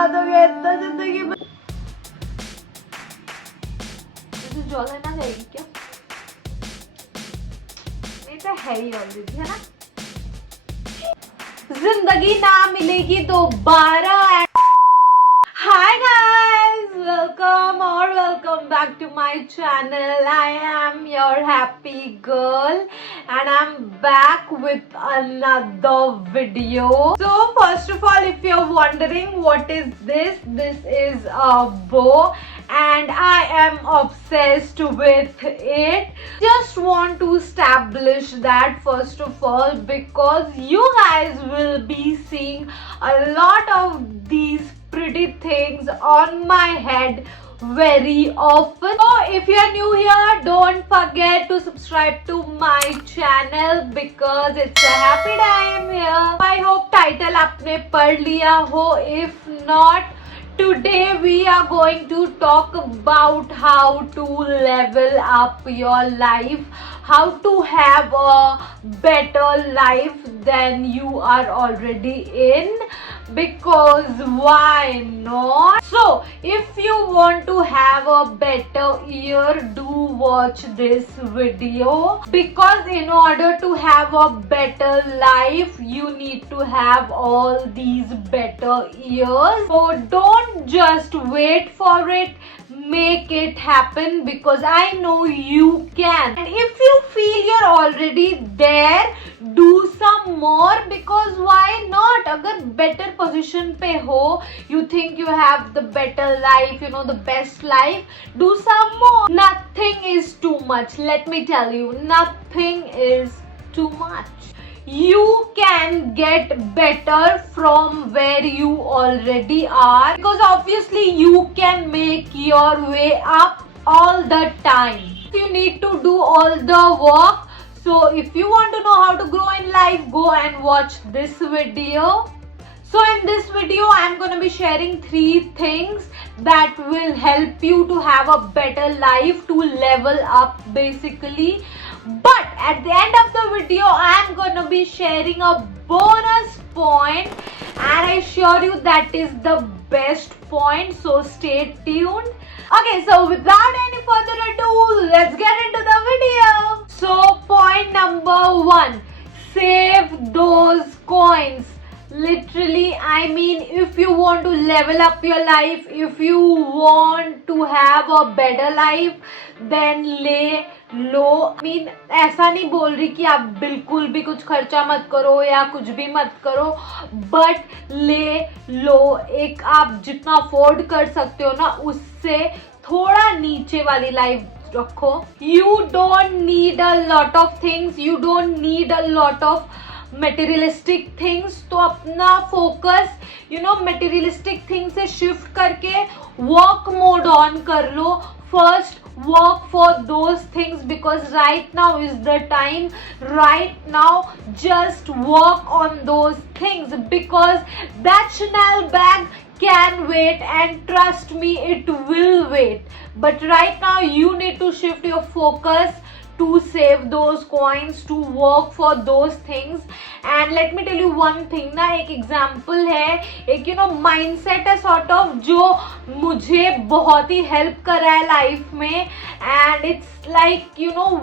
बर्बाद हो गया इतना जिंदगी में। तुझे जॉ लेना चाहिए क्या? नहीं तो है ही ऑलरेडी, है ना? जिंदगी ना मिलेगी दोबारा। Hi guys, welcome or welcome back to my channel. I am your happy girl and I'm back with another video. So first of all, if you're wondering what is this is a bow and I am obsessed with it. Just want to establish that first of all, because you guys will be seeing a lot of these pretty things on my head very often. So if you are new here, don't forget to subscribe to my channel because it's a happy time here. I hope title आपने पढ़ लिया हो. If not, today we are going to talk about how to level up your life, how to have a better life than you are already in, because why not? So if you want to have a better year, do watch this video, because in order to have a better life you need to have all these better years. So don't just wait for it, make it happen, because I know you can. And if you feel you're already there, do some more, because why not? अगर better position पे हो, you think you have the better life, you know, the best life, do some more. Nothing is too much. Let me tell you, nothing is too much. You can get better from where you already are, because obviously you can make your way up all the time. You need to do all the work. So if you want to know how to grow in life, go and watch this video. So in this video, I am going to be sharing 3 things that will help you to have a better life, to level up basically. But at the end of the video, I am going to be sharing a bonus point, and I assure you that is the best point. So stay tuned. Okay, so without any further ado, let's get into the video. So point number 1, save those coins. Literally, I mean, if you want to level up your life, if you want to have a better life, then ले लो. I mean, ऐसा नहीं बोल रही कि आप बिल्कुल भी कुछ खर्चा मत करो या कुछ भी मत करो, बट ले लो. एक आप जितना अफोर्ड कर सकते हो ना, उससे थोड़ा नीचे वाली लाइफ रखो. You don't need a lot of things, you don't need a lot of materialistic things. तो अपना फोकस materialistic things से शिफ्ट करके work mode on कर लो. First work for those things, because right now is the time. Right now just work on those things, because that Chanel bag can wait, and trust me, it will wait. But right now you need to shift your focus to save those coins, to work for those things. And let me tell you one thing ना, एक example है, एक mindset है sort of, जो मुझे बहुत ही help कर रहा है life में. And it's like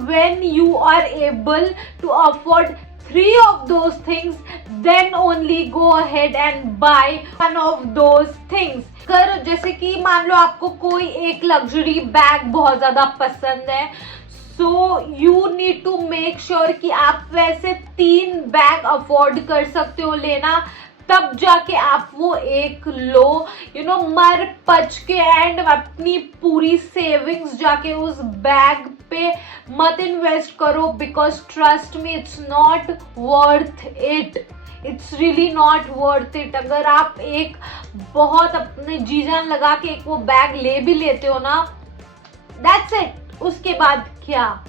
when you are able to afford 3 of those things, then only go ahead and buy one of those things. अगर जैसे कि मान लो आपको कोई एक luxury bag बहुत ज़्यादा पसंद है, so you need to make sure कि आप वैसे 3 बैग अफोर्ड कर सकते हो लेना, तब जाके आप वो एक लो. मर पच के एंड अपनी पूरी सेविंग्स जाके उस बैग पे मत इन्वेस्ट करो, because trust me, it's not worth it. It's really not worth it. अगर आप एक बहुत अपने जी जान लगा के एक वो बैग ले भी लेते हो ना, दैट्स इट. उसके बाद क्या?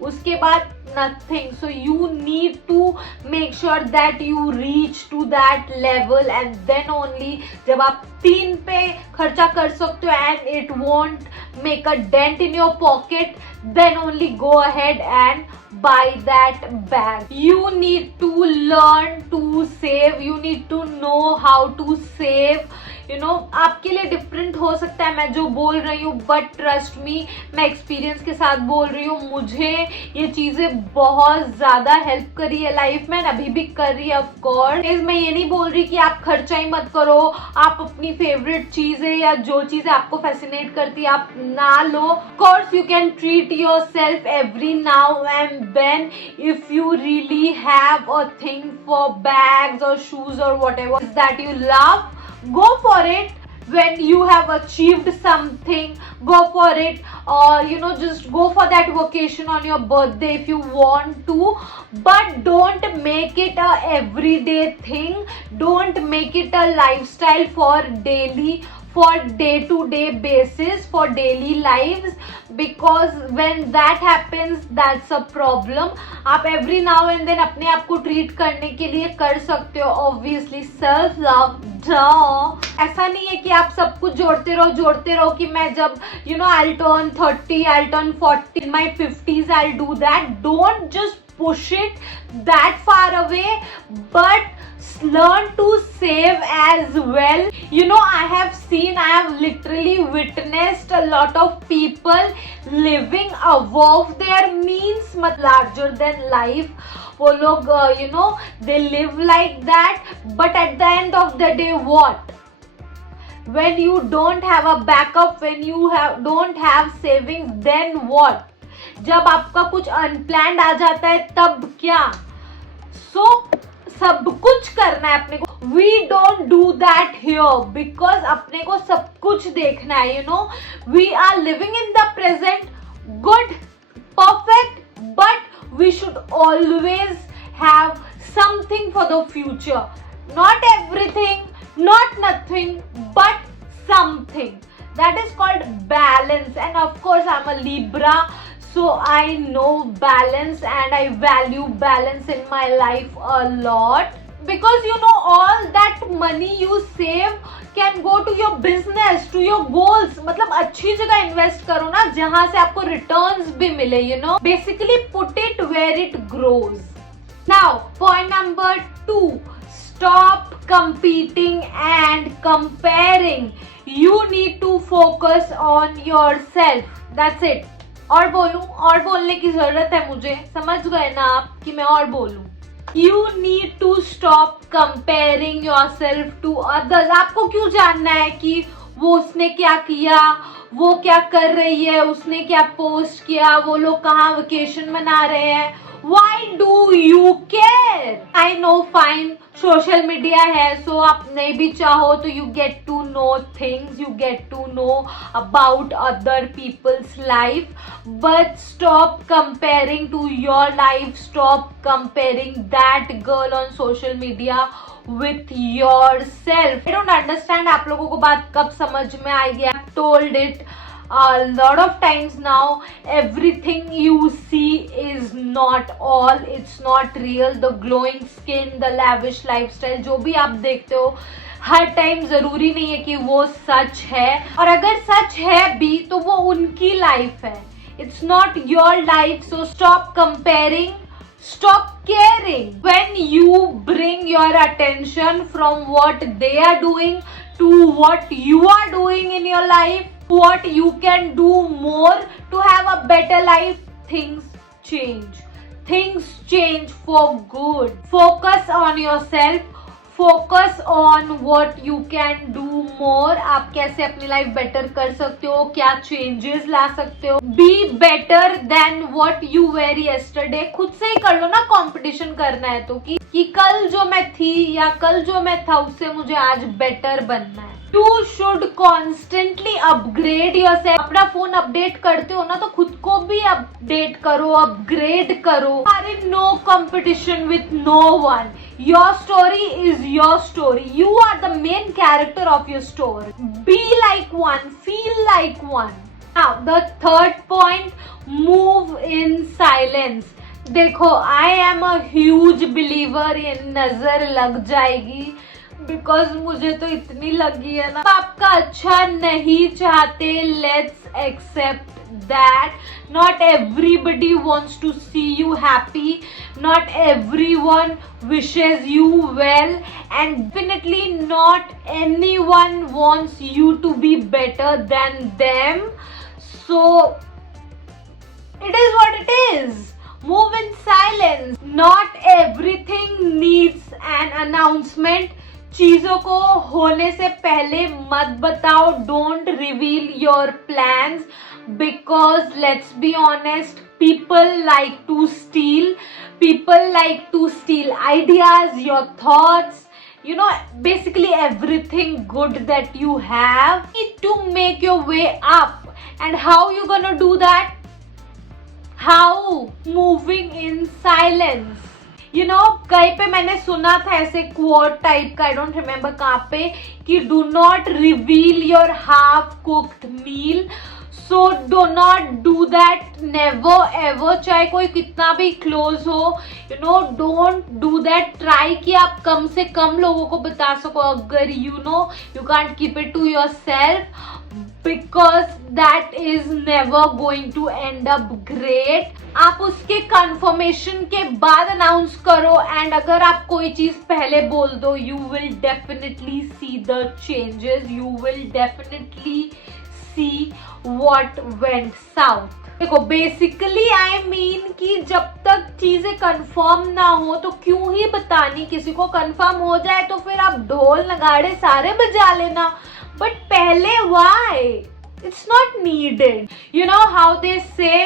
उसके बाद nothing. So you need to make sure that you reach to that level, and then only जब आप 3 पे खर्चा कर सकते हो and it won't make a dent in your pocket, then only go ahead and buy that bag. You need to learn to save. You need to know how to save. आपके लिए different हो सकता है मैं जो बोल रही हूँ, बट ट्रस्ट मी, मैं एक्सपीरियंस के साथ बोल रही हूँ, मुझे ये चीजें बहुत ज्यादा हेल्प करी है लाइफ में, अभी भी कर रही है ऑफ कोर्स। मैं ये नहीं बोल रही कि आप खर्चा ही मत करो, आप अपनी फेवरेट चीजें या जो चीजें आपको फैसिनेट करती है आप ना लो। Course you can treat your self every now and then if you really have a thing for bags और शूज और whatever that you love, go for it. When you have achieved something, go for it, or just go for that vacation on your birthday if you want to, but don't make it a everyday thing, don't make it a lifestyle for day to day basis, for daily lives, because when that happens that's a problem. आप every now and then अपने आप को treat करने के लिए कर सकते हो, obviously self love, ऐसा नहीं है कि आप सब कुछ जोड़ते रहो कि मैं जब I'll turn 30, I'll turn 40, in my 50s I'll do that. Don't just push it that far away, but learn to save as well. I have literally witnessed a lot of people living above their means, larger than life. वो लोग they live like that, but at the end of the day what? When you don't have a backup, when you don't have savings, then what? जब आपका कुछ unplanned आ जाता है तब क्या? So सब कुछ करना है अपने को. We don't do that here because अपने को सब कुछ देखना है. We are living in the present, good, perfect, but we should always have something for the future. Not everything, not nothing, but something. That is called balance. And of course I'm a Libra, so I know balance and I value balance in my life a lot. Because all that money you save can go to your business, to your goals. मतलब अच्छी जगह invest करो ना जहाँ से आपको returns भी मिले. Basically put it where it grows. Now point number 2, stop competing and comparing. You need to focus on yourself. That's it. और बोलने की जरूरत है मुझे, समझ गए ना आप कि मैं और बोलूं. You need to stop comparing yourself to others. आपको क्यों जानना है कि वो उसने क्या किया, वो क्या कर रही है, उसने क्या पोस्ट किया, वो लोग कहाँ वेकेशन मना रहे हैं. Why do you care? I know fine, social media है, so आप नहीं भी चाहो तो you get to know things, you get to know about other people's life, but stop comparing to your life, stop comparing that girl on social media with yourself. I don't understand आप लोगों को बात कब समझ में आएगी. I've told it a lot of times now. Everything you see is not all, it's not real. The glowing skin, the lavish lifestyle, जो भी आप देखते हो हर टाइम जरूरी नहीं है कि वो सच है, और अगर सच है भी तो वो उनकी लाइफ है. It's not your life, so stop comparing, stop caring. When you bring your attention from what they are doing to what you are doing in your life, what you can do more to have a better life, things change. Things change for good. Focus on yourself. Focus on what you can do more. आप कैसे अपनी life better कर सकते हो, क्या changes ला सकते हो. Be better than what you were yesterday. खुद से ही कर लो ना. कंपटीशन करना है तो कि कल जो मैं थी या कल जो मैं था उससे मुझे आज बेटर बनना है. You should constantly upgrade yourself. अपना फोन अपडेट करते हो ना तो खुद को भी अपडेट करो, अपग्रेड करो. are in no competition with no one. Your story is your story. You are the main character of your story. Be like one, feel like one. Now the third point, move in silence. देखो, I am a huge believer in नजर लग जाएगी. Because मुझे तो इतनी लगी है ना, आपका अच्छा नहीं चाहते. Let's accept that not everybody wants to see you happy, not everyone wishes you well, and definitely not anyone wants you to be better than them. So it is what it is. Move in silence. Not everything needs an announcement. चीजों को होने से पहले मत बताओ. Don't reveal your plans, because let's be honest, people like to steal. People like to steal ideas, your thoughts, you know, basically everything good that you have. You need to make your way up. And how you gonna do that? How? Moving in silence. You know, कहीं पे मैंने सुना था ऐसे quote type का, I don't remember कहाँ पे, कि do not reveal your half cooked meal. So do not do that, never ever. चाहे कोई कितना भी close हो, you know, don't do that. Try कि आप कम से कम लोगों को बता सको अगर you know you can't keep it to yourself, because that is never going to end up great. आप उसके confirmation के बाद announce करो, and अगर आप कोई चीज पहले बोल दो, you will definitely see the changes, you will definitely see what went south. देखो, बेसिकली आई मीन कि जब तक चीजें कंफर्म ना हो तो क्यों ही बतानी. किसी को कंफर्म हो जाए तो फिर आप ढोल नगाड़े सारे बजा लेना, बट पहले why? It's not needed. You know how they say,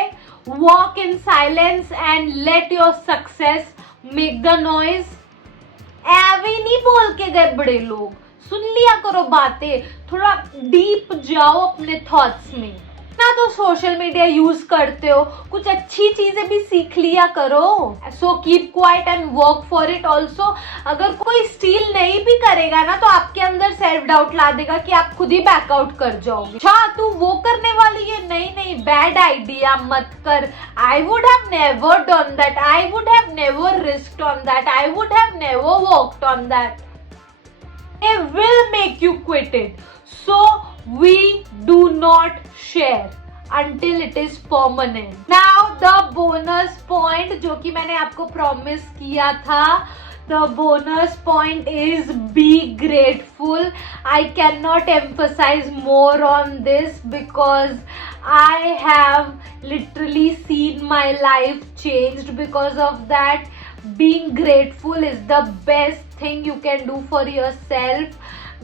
walk in silence and let your success make the noise. ऐवे नहीं बोल के गए बड़े लोग. सुन लिया करो बातें, थोड़ा डीप जाओ अपने थॉट्स में. ना तो सोशल मीडिया यूज करते हो, कुछ अच्छी चीजें भी सीख लिया करो. So keep quiet and work for it also. अगर कोई स्टील नहीं भी करेगा ना तो आपके अंदर सेल्फ डाउट ला देगा कि आप खुद ही बैकआउट कर जाओगे. अच्छा तू वो करने वाली है, नहीं नहीं, बैड आइडिया, मत कर. I would have never done that, I would have never risked on that, I would have never worked on that. They will make you quit it. So we do not share until it is permanent. Now the bonus point जो कि मैंने आपको promise किया था, the bonus point is be grateful. I cannot emphasize more on this because I have literally seen my life changed because of that. Being grateful is the best thing you can do for yourself,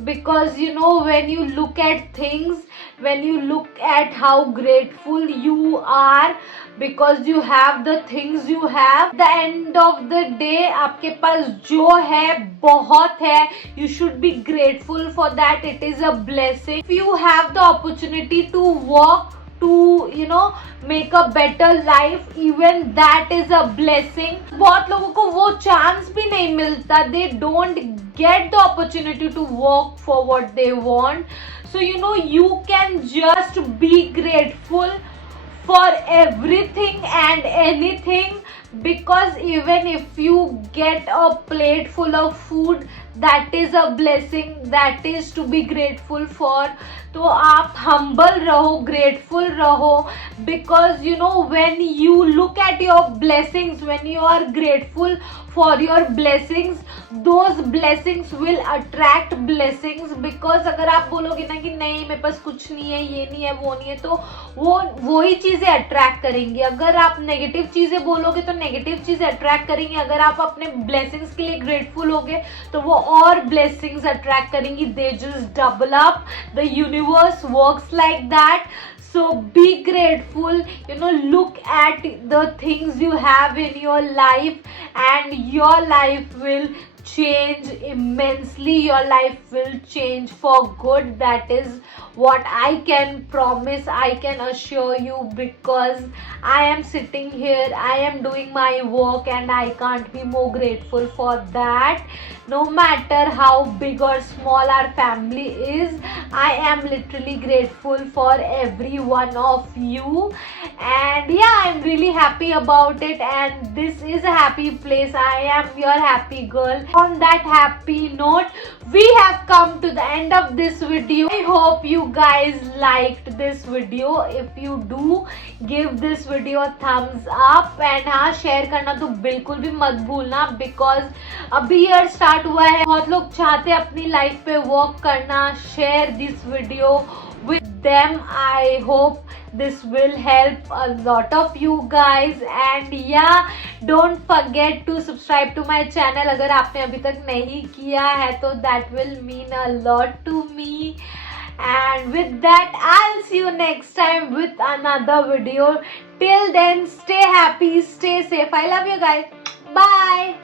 because you know, when you look at things, when you look at how grateful you are because you have the things you have, the end of the day आपके पास जो है बहुत है. You should be grateful for that. It is a blessing. If you have the opportunity to work to, you know, make a better life, even that is a blessing. बहुत लोगों को वो chance भी नहीं मिलता. They don't get the opportunity to work for what they want. So you know, you can just be grateful for everything and anything, because even if you get a plate full of food, that is a blessing, that is to be grateful for. तो आप humble रहो, grateful रहो, because you know, when you look at your blessings, when you are grateful for your blessings, those blessings will attract blessings. Because अगर आप बोलोगे ना कि नहीं मेरे पास कुछ नहीं है, ये नहीं है, वो नहीं है, तो वो ही चीजें अट्रैक्ट करेंगी. अगर आप नेगेटिव चीजें बोलोगे तो नेगेटिव चीजें अट्रैक्ट करेंगी. अगर आप अपने ब्लेसिंग्स के लिए ग्रेटफुल होगे तो वो और ब्लेसिंग्स अट्रैक्ट करेंगी. They just double up. The universe works like that. So be grateful, you know, look at the things you have in your life and your life will change immensely. Your life will change for good. That is what I can promise, I can assure you, because I am sitting here, I am doing my work and I can't be more grateful for that. no matter how big or small our family is. I am literally grateful for every one of you, and yeah, I'm really happy about it, and this is a happy place. I am your happy girl. On that happy note, we have come to the end of this video. I hope you guys liked this video. If you do, give this video a thumbs up, and हाँ share करना तो बिल्कुल भी मत भूलना, because अभी year start हुआ है, बहुत लोग चाहते हैं अपनी लाइफ पे वर्क करना. Share this video with them. I hope this will help a lot of you guys, and yeah, don't forget to subscribe to my channel अगर आपने अभी तक नहीं किया है तो that will mean a lot to me. And with that, I'll see you next time with another video. Till then, stay happy, stay safe. I love you guys. Bye.